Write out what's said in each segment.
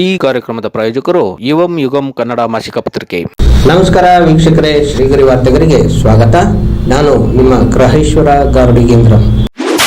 ಈ ಕಾರ್ಯಕ್ರಮದ ಪ್ರಾಯೋಜಕರು ಯುವಂ ಯುಗಂ ಕನ್ನಡ ಮಾಸಿಕ ಪತ್ರಿಕೆ. ನಮಸ್ಕಾರ ವೀಕ್ಷಕರೇ ಶ್ರೀಗರಿ ವಾರ್ತೆಗರಿಗೆ ಸ್ವಾಗತ. ನಾನು ನಿಮ್ಮ ಗ್ರಹೇಶ್ವರ ಗಾರ್ಡಿಗೇಂದ್ರ.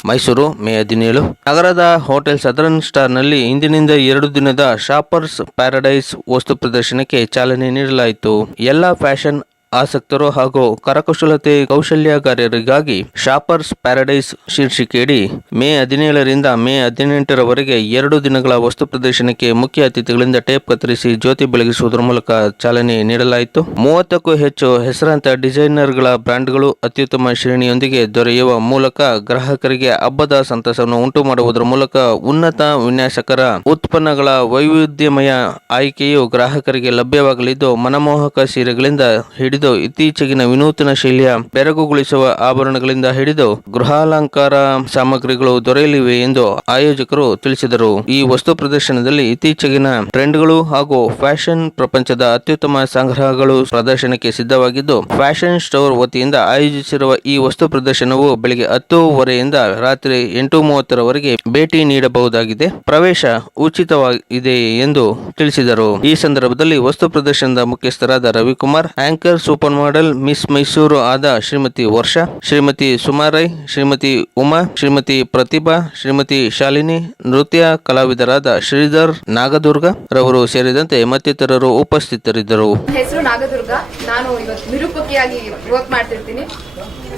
ಮೈಸೂರು ಮೇ ಹದಿನೇಳು. ನಗರದ ಹೋಟೆಲ್ ಸದರನ್ ಸ್ಟಾರ್ನಲ್ಲಿ ಇಂದಿನಿಂದ ಎರಡು ದಿನದ ಶಾಪರ್ಸ್ ಪ್ಯಾರಡೈಸ್ ವಸ್ತು ಪ್ರದರ್ಶನಕ್ಕೆ ಚಾಲನೆ ನೀಡಲಾಯಿತು. ಎಲ್ಲ ಫ್ಯಾಷನ್ ಆಸಕ್ತರು ಹಾಗೂ ಕರಕುಶಲತೆ ಕೌಶಲ್ಯಗಾರರಿಗಾಗಿ ಶಾಪರ್ಸ್ ಪ್ಯಾರಡೈಸ್ ಶೀರ್ಷಿಕೆಯಡಿ ಮೇ ಹದಿನೇಳರಿಂದ ಮೇ ಹದಿನೆಂಟರವರೆಗೆ ಎರಡು ದಿನಗಳ ವಸ್ತು ಪ್ರದರ್ಶನಕ್ಕೆ ಮುಖ್ಯ ಅತಿಥಿಗಳಿಂದ ಟೇಪ್ ಕತ್ತರಿಸಿ ಜ್ಯೋತಿ ಬೆಳಗಿಸುವುದರ ಮೂಲಕ ಚಾಲನೆ ನೀಡಲಾಯಿತು. ಮೂವತ್ತಕ್ಕೂ ಹೆಚ್ಚು ಹೆಸರಾಂತ ಡಿಸೈನರ್ಗಳ ಬ್ರ್ಯಾಂಡ್ಗಳು ಅತ್ಯುತ್ತಮ ಶ್ರೇಣಿಯೊಂದಿಗೆ ದೊರೆಯುವ ಮೂಲಕ ಗ್ರಾಹಕರಿಗೆ ಹಬ್ಬದ ಸಂತಸವನ್ನು ಉಂಟು ಮಾಡುವುದರ ಮೂಲಕ ಉನ್ನತ ವಿನ್ಯಾಸಕರ ಉತ್ಪನ್ನಗಳ ವೈವಿಧ್ಯಮಯ ಆಯ್ಕೆಯು ಗ್ರಾಹಕರಿಗೆ ಲಭ್ಯವಾಗಲಿದ್ದು, ಮನಮೋಹಕ ಸೀರೆಗಳಿಂದ ಹಿಡಿದು ಇತ್ತೀಚೆಗಿನ ವಿನೂತನ ಶೈಲಿಯ ಬೆರಗುಗೊಳಿಸುವ ಆಭರಣಗಳಿಂದ ಹಿಡಿದು ಗೃಹಾಲಂಕಾರ ಸಾಮಗ್ರಿಗಳು ದೊರೆಯಲಿವೆ ಎಂದು ಆಯೋಜಕರು ತಿಳಿಸಿದರು. ಈ ವಸ್ತು ಪ್ರದರ್ಶನದಲ್ಲಿ ಇತ್ತೀಚೆಗಿನ ಟ್ರೆಂಡ್ಗಳು ಹಾಗೂ ಫ್ಯಾಷನ್ ಪ್ರಪಂಚದ ಅತ್ಯುತ್ತಮ ಸಂಗ್ರಹಗಳು ಪ್ರದರ್ಶನಕ್ಕೆ ಸಿದ್ಧವಾಗಿದ್ದು, ಫ್ಯಾಷನ್ ಸ್ಟೋರ್ ವತಿಯಿಂದ ಆಯೋಜಿಸಿರುವ ಈ ವಸ್ತು ಪ್ರದರ್ಶನವು ಬೆಳಗ್ಗೆ ಹತ್ತೂವರೆಯಿಂದ ರಾತ್ರಿ ಎಂಟು ಮೂವತ್ತರವರೆಗೆ ಭೇಟಿ ನೀಡಬಹುದಾಗಿದೆ. ಪ್ರವೇಶ ಉಚಿತವಾಗಿದೆ ಎಂದು ತಿಳಿಸಿದರು. ಈ ಸಂದರ್ಭದಲ್ಲಿ ವಸ್ತು ಪ್ರದರ್ಶನದ ಮುಖ್ಯಸ್ಥರಾದ Ravikumar, anchor super model miss Mysuru ಆದ ಶ್ರೀಮತಿ ವರ್ಷ, ಶ್ರೀಮತಿ ಸುಮಾರೈ, ಶ್ರೀಮತಿ ಉಮಾ, ಶ್ರೀಮತಿ ಪ್ರತಿಭಾ, ಶ್ರೀಮತಿ ಶಾಲಿನಿ, ನೃತ್ಯ ಕಲಾವಿದರಾದ ಶ್ರೀಧರ್ ನಾಗದುರ್ಗ ರವರು ಸೇರಿದಂತೆ ಮತ್ತಿತರರು ಉಪಸ್ಥಿತರಿದ್ದರು. ಹೆಸರು ನಾಗದುರ್ಗ. ನಾನು ಇವತ್ತು ನಿರೂಪಕಿಯಾಗಿ ವರ್ಕ್ ಮಾಡ್ತಿರ್ತೀನಿ.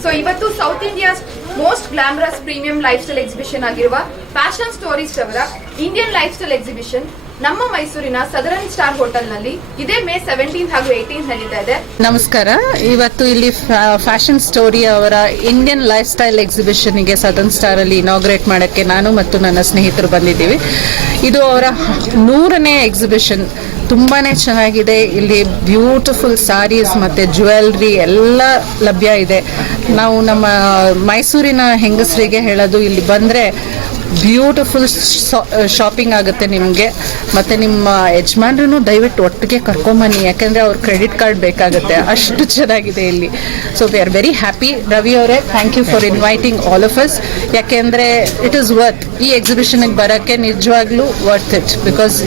ಸೊ ಇವತ್ತು south India most glamorous premium lifestyle exhibition ಆಗಿರುವ ಫ್ಯಾಷನ್ ಸ್ಟೋರೀಸ್ ಅವರ ಇಂಡಿಯನ್ ಲೈಫ್ ಸ್ಟೈಲ್ ಎಕ್ಸಿಬಿಷನ್ ನಮ್ಮ ಮೈಸೂರಿನ ಸದರನ್ ಸ್ಟಾರ್ ಹೋಟೆಲ್ನಲ್ಲಿ ಇದೇ ಮೇ ಸೆವೆಂಟೀನ್ ಹಾಗೂ ಏಯ್ಟೀನ್ ನಡೀತಾ ಇದೆ. ನಮಸ್ಕಾರ. ಇವತ್ತು ಇಲ್ಲಿ ಫ್ಯಾಷನ್ ಸ್ಟೋರಿ ಅವರ ಇಂಡಿಯನ್ ಲೈಫ್ ಸ್ಟೈಲ್ ಎಕ್ಸಿಬಿಷನ್ಗೆ ಸದನ್ ಸ್ಟಾರ್ ಅಲ್ಲಿ ಇನಾಗ್ರೇಟ್ ಮಾಡಕ್ಕೆ ನಾನು ಮತ್ತು ನನ್ನ ಸ್ನೇಹಿತರು ಬಂದಿದ್ದೀವಿ. ಇದು ಅವರ ನೂರನೇ ಎಕ್ಸಿಬಿಷನ್ ತುಂಬಾನೇ ಚೆನ್ನಾಗಿದೆ. ಇಲ್ಲಿ ಬ್ಯೂಟಿಫುಲ್ ಸಾರೀಸ್ ಮತ್ತೆ ಜ್ಯುವೆಲ್ರಿ ಎಲ್ಲ ಲಭ್ಯ ಇದೆ. ನಾವು ನಮ್ಮ ಮೈಸೂರಿನ ಹೆಂಗಸರಿಗೆ ಹೇಳೋದು, ಇಲ್ಲಿ ಬಂದರೆ ಬ್ಯೂಟಿಫುಲ್ ಶಾಪಿಂಗ್ ಆಗುತ್ತೆ ನಿಮಗೆ. ಮತ್ತು ನಿಮ್ಮ ಯಜಮಾನ್ರೂ ದಯವಿಟ್ಟು ಒಟ್ಟಿಗೆ ಕರ್ಕೊಂಬನ್ನಿ. ಯಾಕೆಂದರೆ ಅವ್ರ ಕ್ರೆಡಿಟ್ ಕಾರ್ಡ್ ಬೇಕಾಗುತ್ತೆ. ಅಷ್ಟು ಚೆನ್ನಾಗಿದೆ ಇಲ್ಲಿ. So we are very happy Ravi ಅವರೇ thank you for inviting all of us ಯಾಕೆಂದರೆ ಇಟ್ ಈಸ್ ವರ್ತ್ ಈ ಎಕ್ಸಿಬಿಷನ್ಗೆ ಬರೋಕ್ಕೆ ನಿಜವಾಗ್ಲೂ ವರ್ತ್ ಇಟ್ ಬಿಕಾಸ್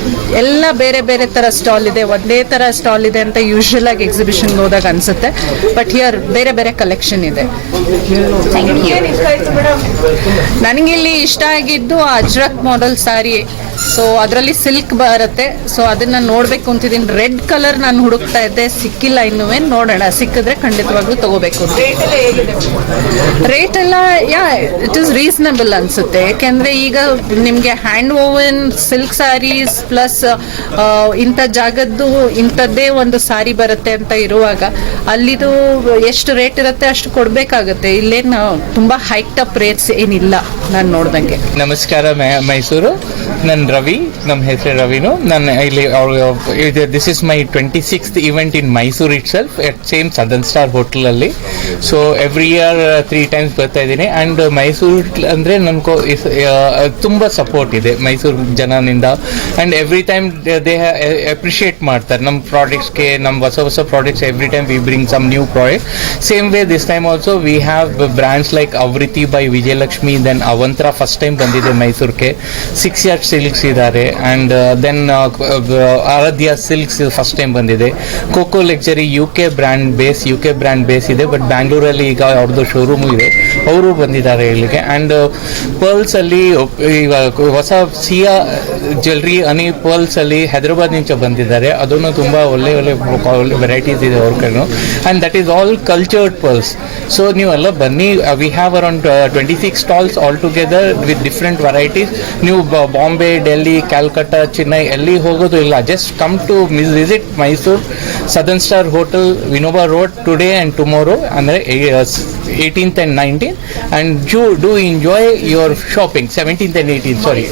ಎಲ್ಲ ಬೇರೆ ಬೇರೆ ಥರ ಸ್ಟಾಲ್ ಇದೆ. ಒಂದೇ ಥರ ಸ್ಟಾಲ್ ಇದೆ ಅಂತ ಯೂಶುವಲ್ ಆಗಿ ಎಕ್ಸಿಬಿಷನ್ಗೆ ಹೋದಾಗ ಅನಿಸುತ್ತೆ. ಬಟ್ ಹಿಯರ್ ಬೇರೆ ಬೇರೆ ಕಲೆಕ್ಷನ್ ಇದೆ. ನನಗೆ ಇಲ್ಲಿ ಇಷ್ಟ ಆಗಿದ್ದು ಅಜ್ರಕ್ ಮಾಡೆಲ್ ಸಾರಿ ಸೊ ಅದರಲ್ಲಿ ಸಿಲ್ಕ್ ಬರುತ್ತೆ. ಸೊ ಅದನ್ನ ನೋಡ್ಬೇಕು ಅಂತಿದ್ದೀನಿ. ರೆಡ್ ಕಲರ್ ನಾನು ಹುಡುಕ್ತಾ ಇದ್ದೆ. ಸಿಕ್ಕಿಲ್ಲ ಇನ್ನೂ ನೋಡೋಣ. ಸಿಕ್ಕಿದ್ರೆ ಖಂಡಿತವಾಗ್ಲೂ ತಗೋಬೇಕು ರೇಟ್ ಎಲ್ಲ, ಯಾ ಇಟ್ ಇಸ್ ರೀಸನಬಲ್ ಅನ್ಸುತ್ತೆ. ಯಾಕೆಂದ್ರೆ ಈಗ ನಿಮಗೆ hand woven silk saris plus ಇಂಥ ಜಾಗದ್ದು, ಇಂಥದ್ದೇ ಒಂದು ಸಾರಿ ಬರುತ್ತೆ ಅಂತ ಇರುವಾಗ ಅಲ್ಲಿದು ಎಷ್ಟು ರೇಟ್ ಇರುತ್ತೆ ಅಷ್ಟು ಕೊಡ್ಬೇಕಾಗುತ್ತೆ. ಇಲ್ಲೇನು ತುಂಬಾ ಹೈಕ್ ಅಪ್ ರೇಟ್ಸ್ ಏನಿಲ್ಲ ನಾನು ನೋಡ್ದಂಗೆ. ನಮಸ್ಕಾರ ಮೈಸೂರು. ನನ್ನ ರವಿ ನಮ್ಮ ಹೆಸರು ರವಿನು. ನಾನು ಇಲ್ಲಿ this is my twenty sixth event in Mysuru itself at same southern star ಹೋಟೆಲಲ್ಲಿ so every year three times ಬರ್ತಾ ಇದ್ದೀನಿ. ಆ್ಯಂಡ್ ಮೈಸೂರು ಅಂದರೆ ನನ್ಕೋ ತುಂಬ ಸಪೋರ್ಟ್ ಇದೆ Mysuru ಜನನಿಂದ. And every time they appreciate ಮಾಡ್ತಾರೆ. ನಮ್ಮ ಪ್ರಾಡಕ್ಟ್ಸ್ಗೆ ನಮ್ಮ ಹೊಸ ಹೊಸ products every time we bring some new product same way this time also we have brands like Avruti by Vijayalakshmi then Avantra first time ಬಂದಿದೆ ಮೈಸೂರಿಗೆ ಸಿಕ್ಸ್ ಇಯರ್ ಸಿಲ್ಕ್ಸ್ ಇದ್ದಾರೆ and then Aradhya silks first time ಬಂದಿದೆ. Coco luxury U K brand base U K brand base ಇದೆ but ಬ್ಯಾಂಗ್ಳೂರಲ್ಲಿ ಈಗ ಅವ್ರದ್ದು showroom ಇದೆ. ಅವರು ಬಂದಿದ್ದಾರೆ ಇಲ್ಲಿಗೆ. ಆ್ಯಂಡ್ ಪರ್ಲ್ಸ್ ಅಲ್ಲಿ ಇವಾಗ ಹೊಸ ಸಿಯಾ ಜ್ಯುವೆಲ್ರಿ ಅನಿ ಪರ್ಲ್ಸ್ ಅಲ್ಲಿ ಹೈದರಾಬಾದ್ ನಿಂಚ ಬಂದಿದ್ದಾರೆ. ಅದನ್ನು ತುಂಬಾ ಒಳ್ಳೆ ಒಳ್ಳೆ ವೆರೈಟೀಸ್ ಇದೆ ಅವ್ರ ಕಡೆ and that is all cultured pearls so ನೀವೆಲ್ಲ ಬನ್ನಿ. We have around twenty six stalls all together with different varieties ನೀವು ಬಾಂಬೆ ಡೆಲ್ಲಿ ಕ್ಯಾಲ್ಕಟ್ಟಾ ಚೆನ್ನೈ ಎಲ್ಲಿ ಹೋಗೋದು ಇಲ್ಲ. Just come to miss visit Mysuru southern star hotel Vinoba road today and tomorrow ಅಂದರೆ eighteenth and nineteen and you do enjoy your shopping seventeenth and eighteen sorry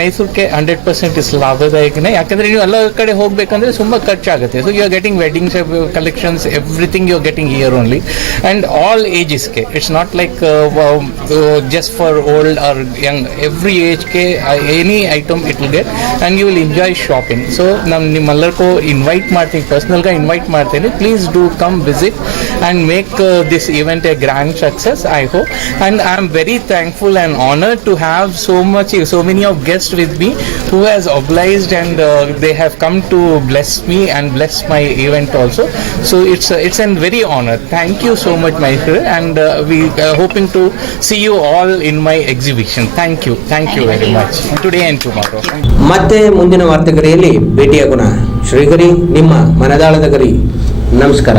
ಮೈಸೂರಿಗೆ hundred percent is ಲಾಭದಾಯಕನೇ. ಯಾಕಂದ್ರೆ ನೀವು ಎಲ್ಲ ಕಡೆ ಹೋಗ್ಬೇಕಂದ್ರೆ ತುಂಬಾ ಖರ್ಚಾಗುತ್ತೆ. So you are getting weddings collections everything you are getting year only and all ಏಜಸ್ಗೆ it's not like just for old or young every ಏಜ್ಗೆ any item it will get and you will enjoy shopping so ನಾನು ನಿಮ್ಮೆಲ್ಲರಿಗೂ invite ಮಾಡ್ತೀನಿ ಪರ್ಸ್ನಲ್ಗೆ invite ಮಾಡ್ತೀನಿ. Please do come visit and make uh, this event a grand success. I hope, and I'm very thankful and honored to have so much, so many of guests with me who has obliged and uh, they have come to bless me and bless my event also. So it's uh, it's a very honor. Thank you so much, my friend, and uh, we are hoping to see you all in my exhibition. Thank you, thank you very much today and tomorrow. ಮತ್ತೆ ಮುಂದಿನ ವಾರ್ತೆಗರಿಯಲ್ಲಿ ಭೇಟಿಯಾಗೋಣ ಶ್ರೀಗರಿ ನಿಮ್ಮ ಮನದಾಳದ ಗರಿ ನಮಸ್ಕಾರ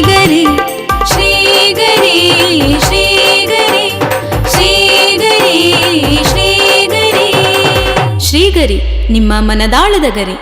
ನಿಮ್ಮ ಮನದಾಳದ ಗರಿ.